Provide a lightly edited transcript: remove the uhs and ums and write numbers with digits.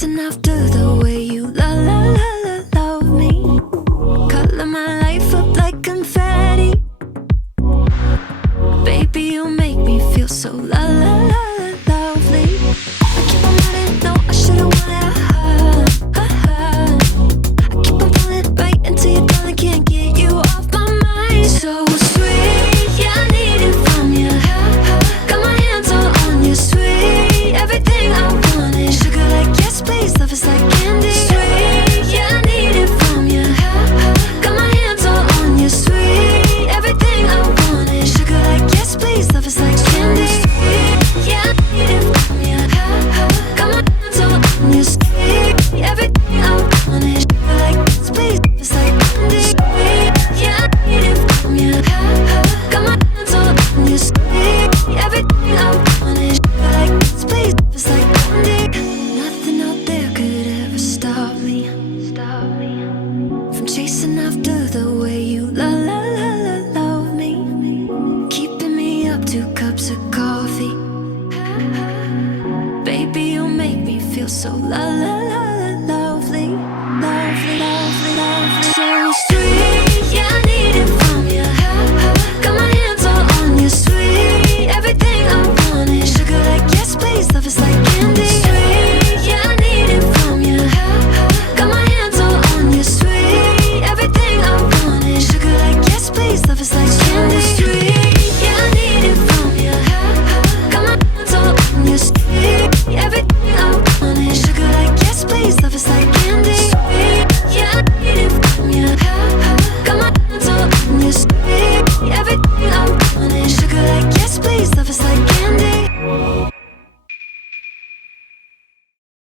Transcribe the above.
chasing after the way you love me. Color my life up like confetti. Baby, you make me feel so lovely. I keep on running, no, I should've wanted I keep on pulling right into your door, I can't get you off my mind. So sweet, yeah, I need it from you. Got my hands all on you, sweet. Everything I want is sugar like yes, please. Love is like candy. Sweet, yeah, I need it from you. Got my hands all on you, sweet. Everything I want is sugar like yes, please. Love is like candy. Sweet, yeah, I need it from you. Got my hands all on you, sweet. Everything I want is sugar like yes, please. Love is like candy. Sweet, yeah, I need it from you. Got my hands all on you, sweet. Everything I want is sugar like yes, please. Love is like candy. Nothing out there could ever stop me from chasing after the way you love me. Keeping me up 2 cups of coffee. Baby, you make me feel so